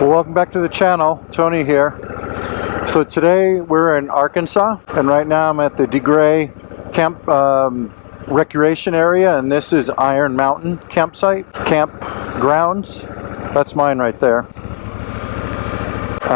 Well, welcome back to the channel. Tony here. So today we're in Arkansas, and right now I'm at the DeGray recreation area, and this is Iron Mountain Campgrounds. That's mine right there.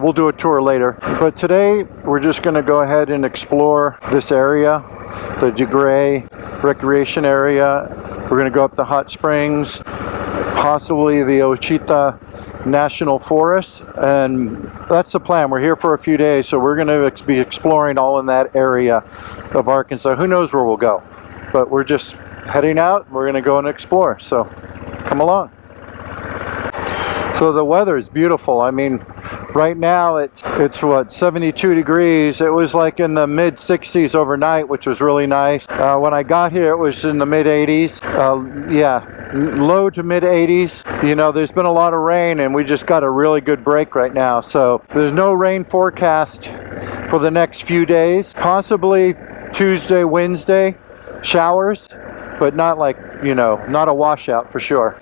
We'll do a tour later, but today we're just going to go ahead and explore this area, the DeGray recreation area. We're going to go up the hot springs, possibly the Ouachita National Forest, and that's the plan. We're here for a few days, so we're going to be exploring all in that area of Arkansas. Who knows where we'll go, but we're just heading out. We're going to go and explore, so come along. So the weather is beautiful. I mean, right now it's what, 72 degrees. It was like in the mid 60s overnight, which was really nice. When I got here it was in the mid 80s. Yeah, low to mid 80s. You know, there's been a lot of rain and we just got a really good break right now. So there's no rain forecast for the next few days. Possibly Tuesday, Wednesday, showers, but not like, you know, not a washout for sure.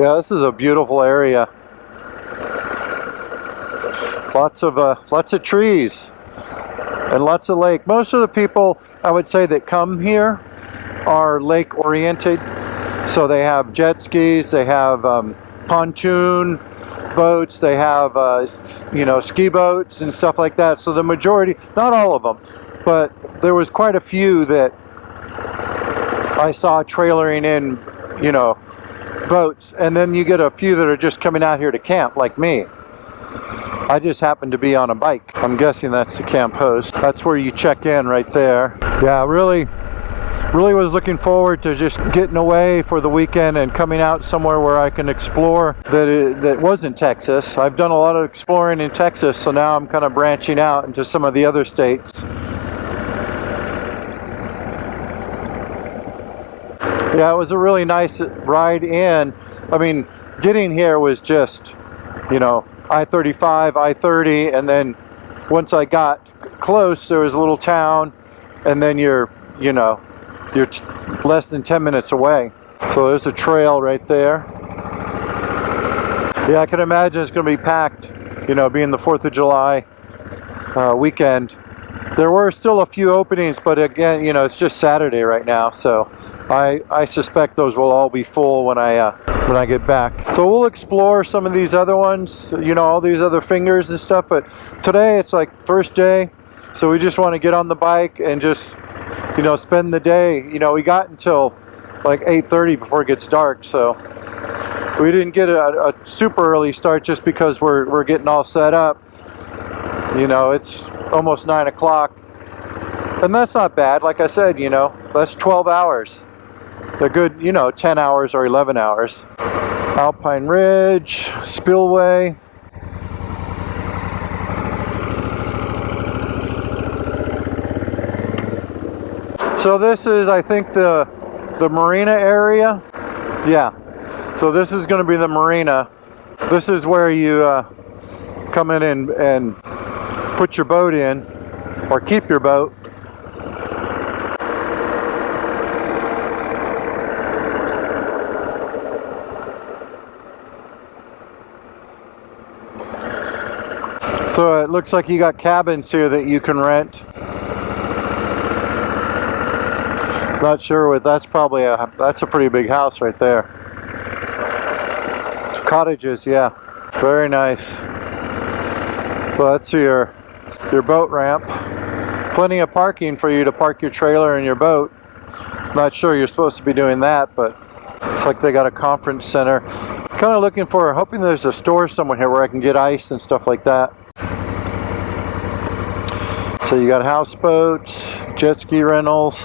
Yeah, this is a beautiful area. Lots of trees and lots of lake. Most of the people, I would say, that come here are lake oriented. So they have jet skis, they have pontoon boats, they have you know, ski boats and stuff like that. So the majority, not all of them, but there was quite a few that I saw trailering in, you know, boats, and then you get a few that are just coming out here to camp, like me. I just happened to be on a bike. I'm guessing that's the camp host. That's where you check in right there. Yeah, really was looking forward to just getting away for the weekend and coming out somewhere where I can explore that wasn't Texas. I've done a lot of exploring in Texas, so now I'm kind of branching out into some of the other states. Yeah, it was a really nice ride in. I mean, getting here was just, you know, I-35, I-30, and then once I got close, there was a little town, and then you're less than 10 minutes away. So there's a trail right there. Yeah, I can imagine it's going to be packed, you know, being the 4th of July weekend. There were still a few openings, but again, you know, it's just Saturday right now, so I suspect those will all be full when I get back. So we'll explore some of these other ones, you know, all these other fingers and stuff, but today it's like first day, so we just want to get on the bike and just, you know, spend the day. You know, we got until like 8:30 before it gets dark, so we didn't get a super early start just because we're getting all set up. You know, it's almost 9 o'clock, and that's not bad. Like I said, you know, that's 12 hours. They're good, you know, 10 hours or 11 hours. Alpine Ridge, Spillway. So this is, I think, the Marina area. Yeah, so this is going to be the Marina. This is where you come in and put your boat in, or keep your boat. So it looks like you got cabins here that you can rent. Not sure what that's probably that's a pretty big house right there. Cottages, yeah, very nice. So that's your boat ramp. Plenty of parking for you to park your trailer and your boat. Not sure you're supposed to be doing that, but it's like they got a conference center. Kind of looking for, hoping there's a store somewhere here where I can get ice and stuff like that. So you got houseboats, jet ski rentals.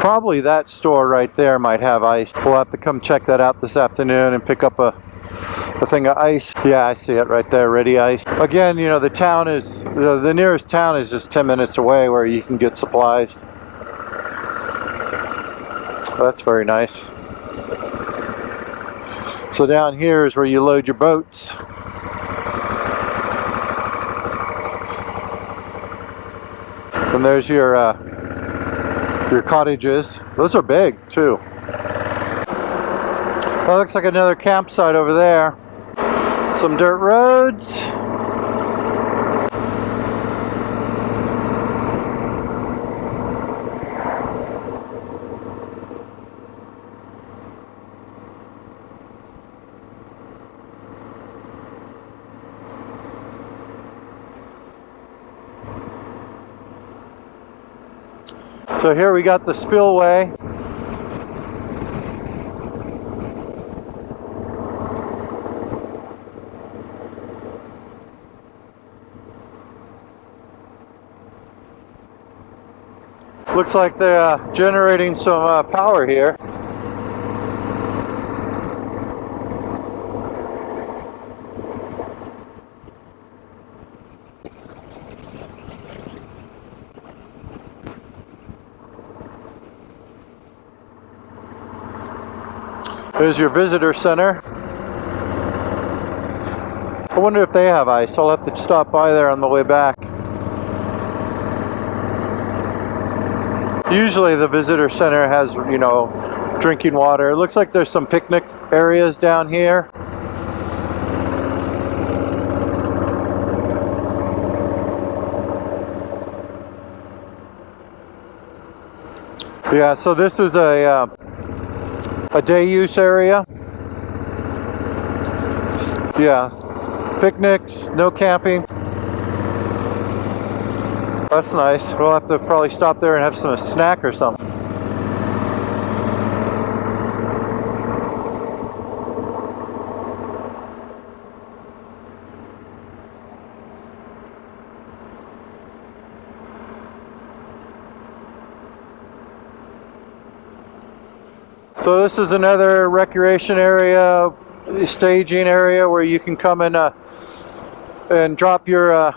Probably that store right there might have ice. We'll have to come check that out this afternoon and pick up a thing of ice. Yeah, I see it right there, ready ice. Again, you know, the town is, the nearest town is just 10 minutes away where you can get supplies. That's very nice. So down here is where you load your boats. And there's your cottages. Those are big too. That looks like another campsite over there. Some dirt roads. So here we got the Spillway. Looks like they're generating some power here. There's your visitor center. I wonder if they have ice. I'll have to stop by there on the way back. Usually the visitor center has, you know, drinking water. It looks like there's some picnic areas down here. Yeah, so this is a day use area. Yeah, picnics, no camping. That's nice. We'll have to probably stop there and have some snack or something. So this is another recreation area, staging area where you can come in and drop your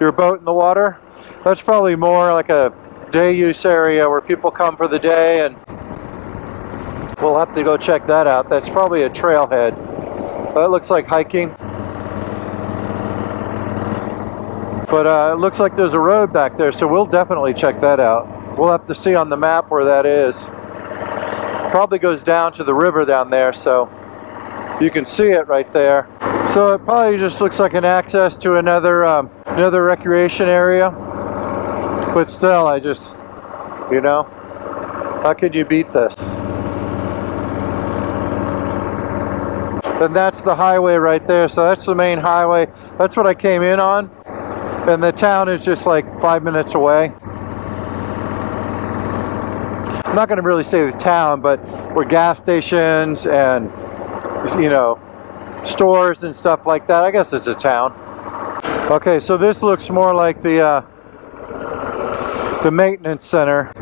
boat in the water. That's probably more like a day use area where people come for the day, and we'll have to go check that out. That's probably a trailhead. That looks like hiking. But it looks like there's a road back there, so we'll definitely check that out. We'll have to see on the map where that is. Probably goes down to the river down there, so you can see it right there. So it probably just looks like an access to another recreation area. But still, I just, you know, how could you beat this? And that's the highway right there. So that's the main highway. That's what I came in on. And the town is just like 5 minutes away. I'm not going to really say the town, but where gas stations and, you know, stores and stuff like that. I guess it's a town. Okay, so this looks more like the maintenance center.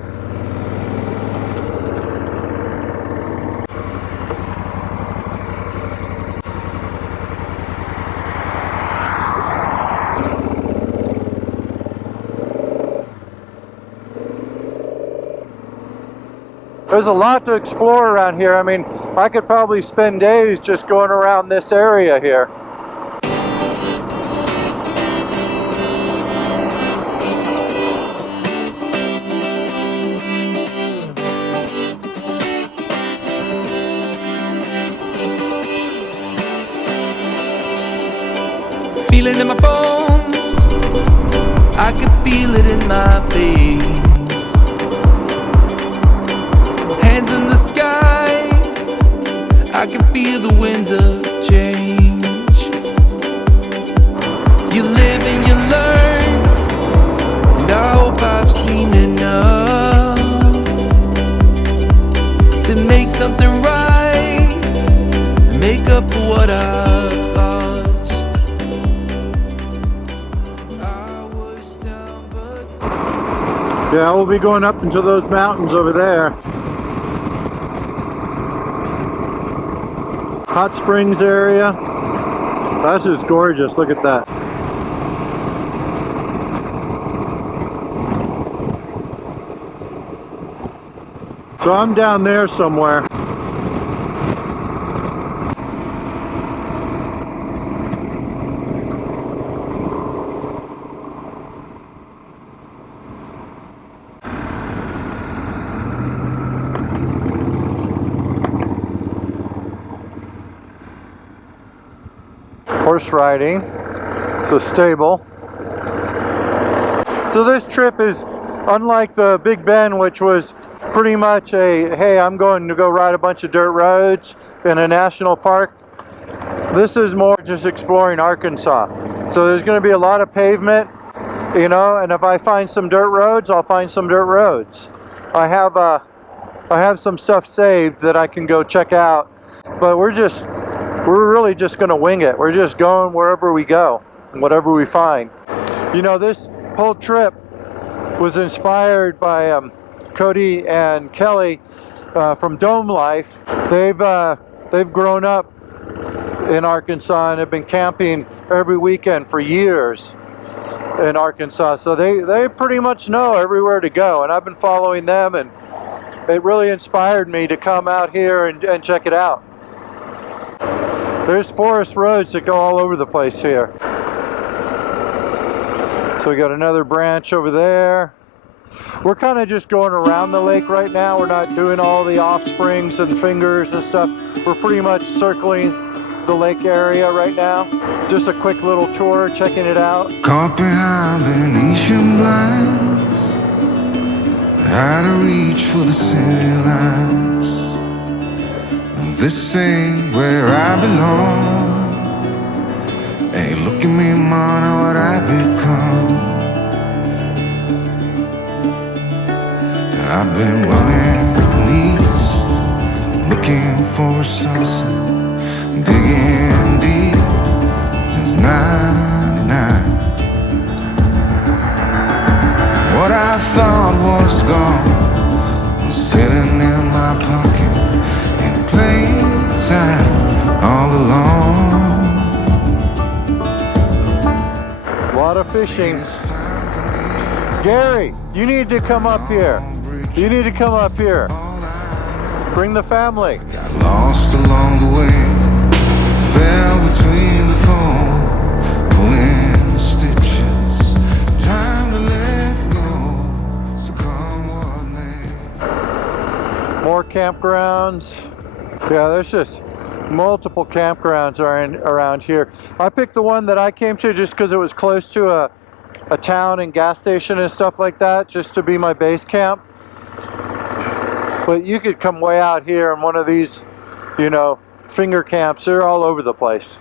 There's a lot to explore around here. I mean, I could probably spend days just going around this area here. Feel it in my bones, I can feel it in my veins. Hands in the sky, I can feel the winds of change. You live and you learn, and I hope I've seen enough to make something right and make up for what I've lost. I was down, but Yeah, we'll be going up into those mountains over there. Hot springs area. That's just gorgeous. Look at that. So I'm down there somewhere. horse riding. It's a stable. So this trip is unlike the Big Bend, which was pretty much a, hey, I'm going to go ride a bunch of dirt roads in a national park. This is more just exploring Arkansas. So there's going to be a lot of pavement, you know, and if I find some dirt roads, I'll find some dirt roads. I have some stuff saved that I can go check out, but we're really just going to wing it. We're just going wherever we go, whatever we find. You know, this whole trip was inspired by Cody and Kelly from Dome Life. They've grown up in Arkansas and have been camping every weekend for years in Arkansas, so they pretty much know everywhere to go, and I've been following them, and it really inspired me to come out here and check it out. There's forest roads that go all over the place here. So we got another branch over there. We're kind of just going around the lake right now. We're not doing all the offsprings and fingers and stuff. We're pretty much circling the lake area right now. Just a quick little tour, checking it out. Caught behind Venetian blinds, had to reach for the city lines. This ain't where I belong. Hey, look at me, man, what I become. I've been running east, looking for a sunset, digging deep since '99. What I thought was gone was sitting in my pocket in plain sight all along. A lot of fishing. Gary, you need to come up here. You need to come up here. Bring the family. Got lost along the way, fell between the foam, pulling the stitches. Time to let go, so come what may. More campgrounds. Yeah, there's just multiple campgrounds around here. I picked the one that I came to just because it was close to a town and gas station and stuff like that, just to be my base camp. But you could come way out here in one of these, you know, finger camps. They're all over the place.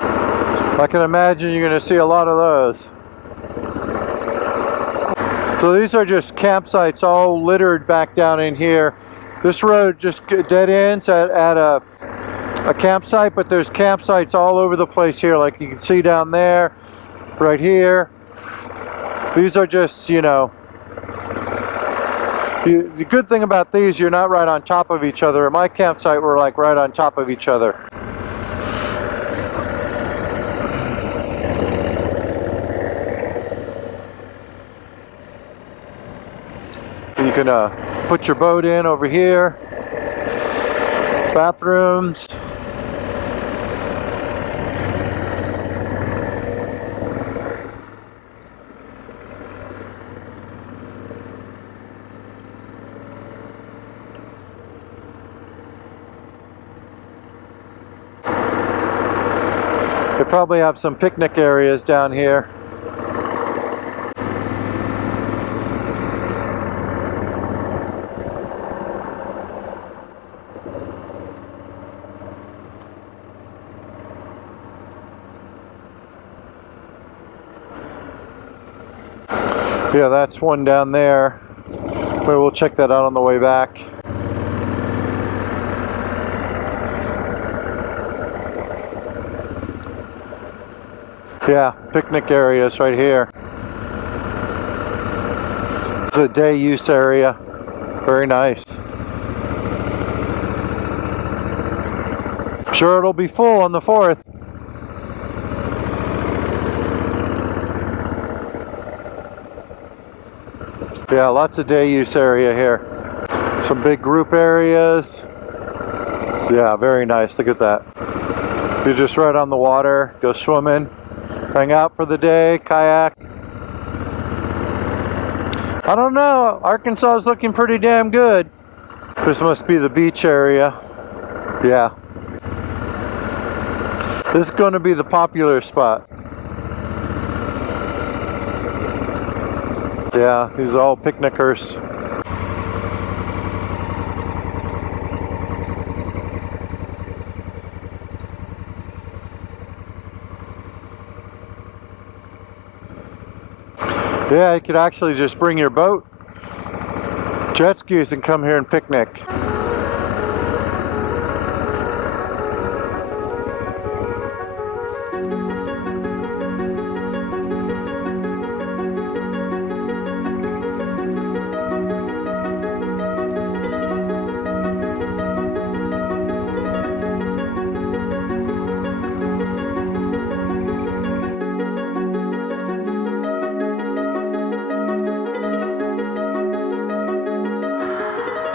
I can imagine you're going to see a lot of those. So these are just campsites all littered back down in here. This road just dead ends at a campsite, but there's campsites all over the place here, like you can see down there, right here. These are just, you know, the good thing about these, you're not right on top of each other. At my campsite, we're like right on top of each other. You can put your boat in over here. Bathrooms. They probably have some picnic areas down here. Yeah, that's one down there. Maybe we'll check that out on the way back. Yeah, picnic areas right here. It's a day use area. Very nice. I'm sure it'll be full on the 4th. Yeah, lots of day use area here. Some big group areas. Yeah, very nice. Look at that. You're just right on the water. Go swimming. Hang out for the day, kayak. I don't know, Arkansas is looking pretty damn good. This must be the beach area. Yeah. This is going to be the popular spot. Yeah, these are all picnickers. Yeah, you could actually just bring your boat, jet skis, and come here and picnic.